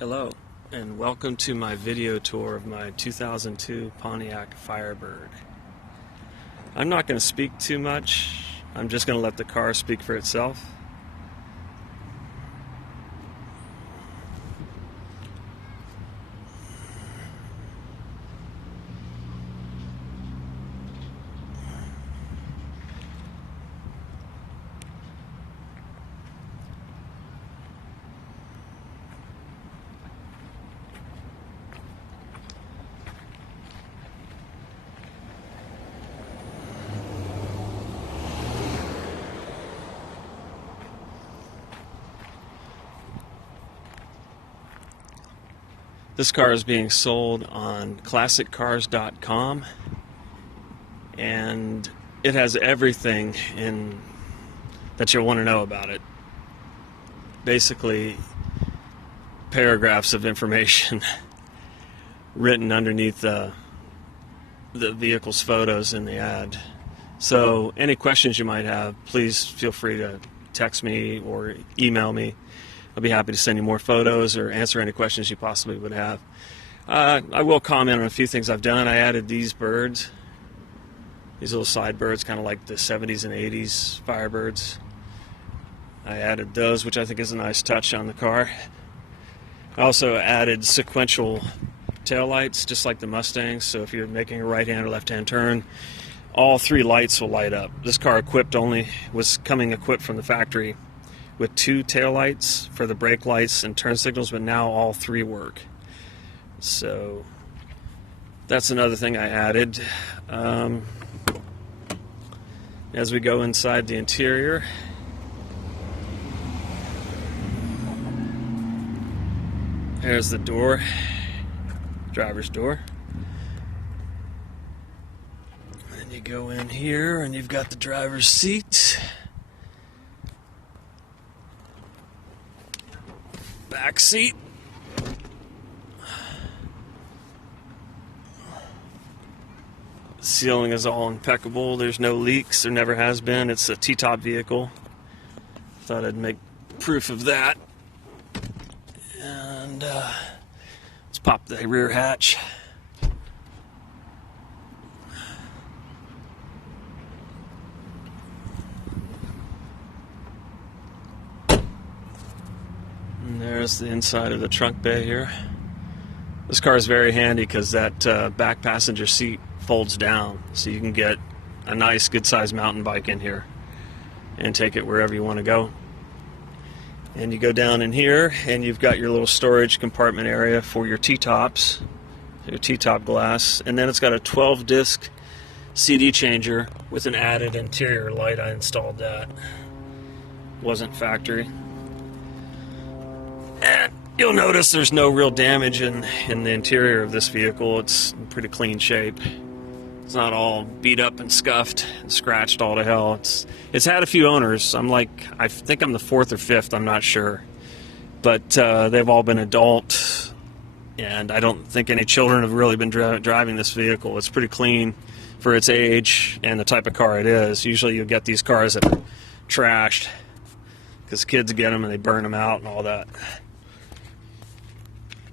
Hello, and welcome to my video tour of my 2002 Pontiac Firebird. I'm not going to speak too much. I'm just going to let the car speak for itself. This car is being sold on classiccars.com, and it has everything that you'll want to know about it. Basically, paragraphs of information written underneath the vehicle's photos in the ad. So any questions you might have, please feel free to text me or email me. I'll be happy to send you more photos or answer any questions you possibly would have. I will comment on a few things I've done. I added these birds, these little side birds, kind of like the 70s and 80s Firebirds. I added those, which I think is a nice touch on the car. I also added sequential taillights, just like the Mustangs, so if you're making a right-hand or left-hand turn, all three lights will light up. This car was coming equipped from the factory with 2 taillights for the brake lights and turn signals, but now all 3 work. So that's another thing I added. As we go inside the interior, there's the door, driver's door. And you go in here and you've got the driver's seat. Back seat. Ceiling is all impeccable. There's no leaks. There never has been. It's a T-top vehicle. Thought I'd make proof of that. And let's pop the rear hatch. And there's the inside of the trunk bay here. This car is very handy because that back passenger seat folds down, so you can get a nice good-sized mountain bike in here and take it wherever you want to go. And you go down in here and you've got your little storage compartment area for your T-tops, your T-top glass, and then it's got a 12-disc CD changer with an added interior light. I installed that. Wasn't factory. And you'll notice there's no real damage in the interior of this vehicle. It's in pretty clean shape. It's not all beat up and scuffed and scratched all to hell. It's had a few owners. I think I'm the 4th or 5th, I'm not sure. But they've all been adult, and I don't think any children have really been driving this vehicle. It's pretty clean for its age and the type of car it is. Usually you'll get these cars that are trashed because kids get them and they burn them out and all that.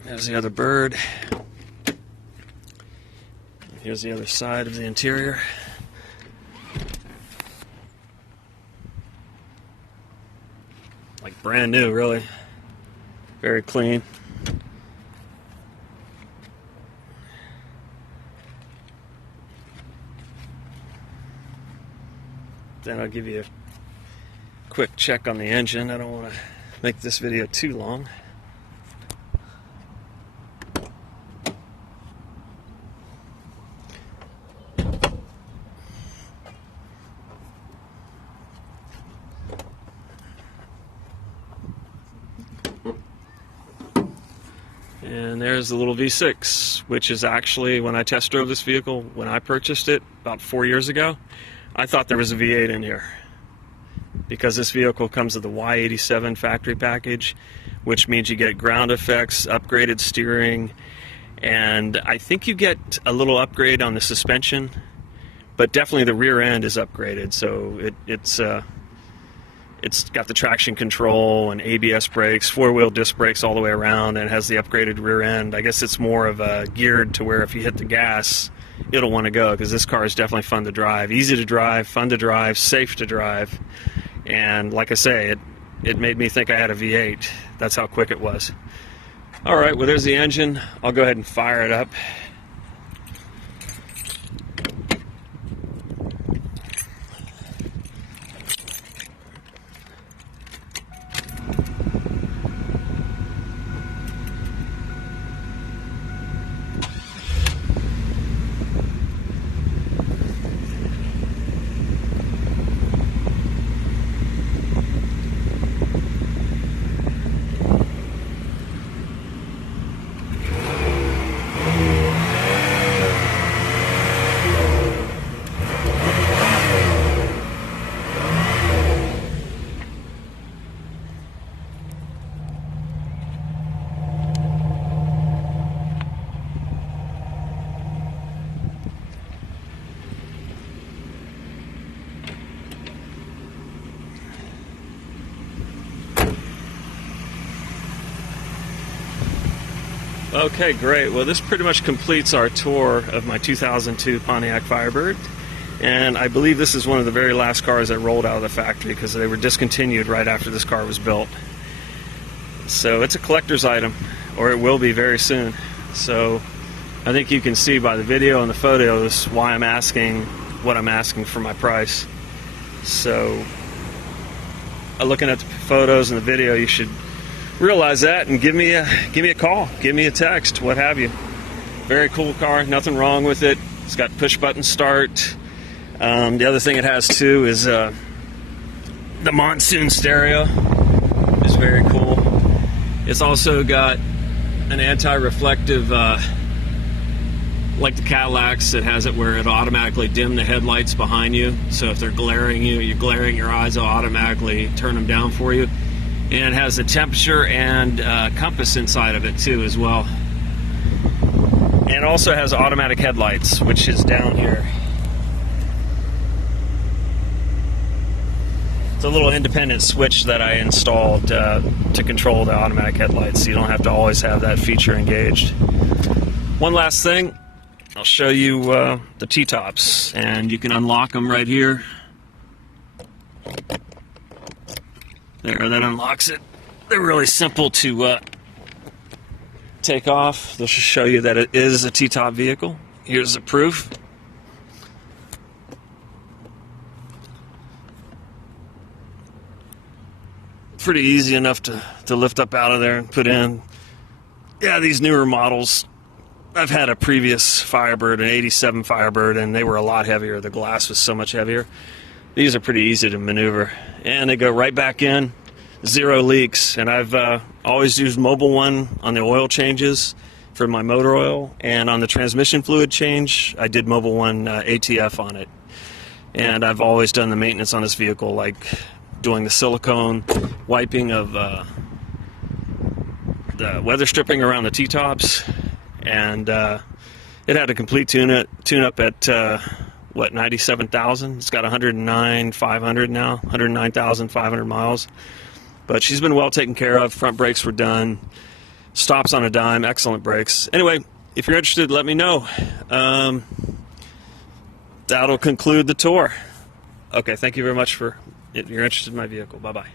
There's the other bird. Here's the other side of the interior. Like brand new, really. Very clean. Then I'll give you a quick check on the engine. I don't want to make this video too long. And there's the little V6, which is actually, when I test drove this vehicle, when I purchased it about 4 years ago, I thought there was a V8 in here. Because this vehicle comes with the Y87 factory package, which means you get ground effects, upgraded steering, and I think you get a little upgrade on the suspension, but definitely the rear end is upgraded, so It's got the traction control and ABS brakes, four-wheel disc brakes all the way around, and it has the upgraded rear end. I guess it's more of a geared to where if you hit the gas, it'll want to go, because this car is definitely fun to drive. Easy to drive, fun to drive, safe to drive. And like I say, it made me think I had a V8. That's how quick it was. All right, well, there's the engine. I'll go ahead and fire it up. Okay, great. Well, this pretty much completes our tour of my 2002 Pontiac Firebird. And I believe this is one of the very last cars that rolled out of the factory, because they were discontinued right after this car was built. So it's a collector's item, or it will be very soon. So I think you can see by the video and the photos why I'm asking what I'm asking for my price. So looking at the photos and the video, you should realize that and give me a call, give me a text, what have you. Very cool car, nothing wrong with it. It's got push button start. The other thing it has too is the monsoon stereo is very cool. It's also got an anti-reflective, like the Cadillacs, it has it where it'll automatically dim the headlights behind you. So if they're glaring you're glaring your eyes, it'll automatically turn them down for you. And it has a temperature and compass inside of it too as well. And it also has automatic headlights, which is down here. It's a little independent switch that I installed to control the automatic headlights, so you don't have to always have that feature engaged. One last thing, I'll show you the T-tops, and you can unlock them right here. There, that unlocks it. They're really simple to take off. They'll just show you that it is a T-top vehicle. Here's the proof. Pretty easy enough to lift up out of there and put in. Yeah, these newer models, I've had a previous Firebird, an 87 Firebird, and they were a lot heavier. The glass was so much heavier. These are pretty easy to maneuver, and they go right back in, zero leaks. And I've always used Mobil 1 on the oil changes for my motor oil, and on the transmission fluid change, I did Mobil 1 ATF on it. And I've always done the maintenance on this vehicle, like doing the silicone wiping of the weather stripping around the T-tops, and it had a complete tune-up at what, 97,000? It's got 109,500 now, 109,500 miles. But she's been well taken care of. Front brakes were done. Stops on a dime. Excellent brakes. Anyway, if you're interested, let me know. That'll conclude the tour. Okay, thank you very much for if you're interested in my vehicle. Bye-bye.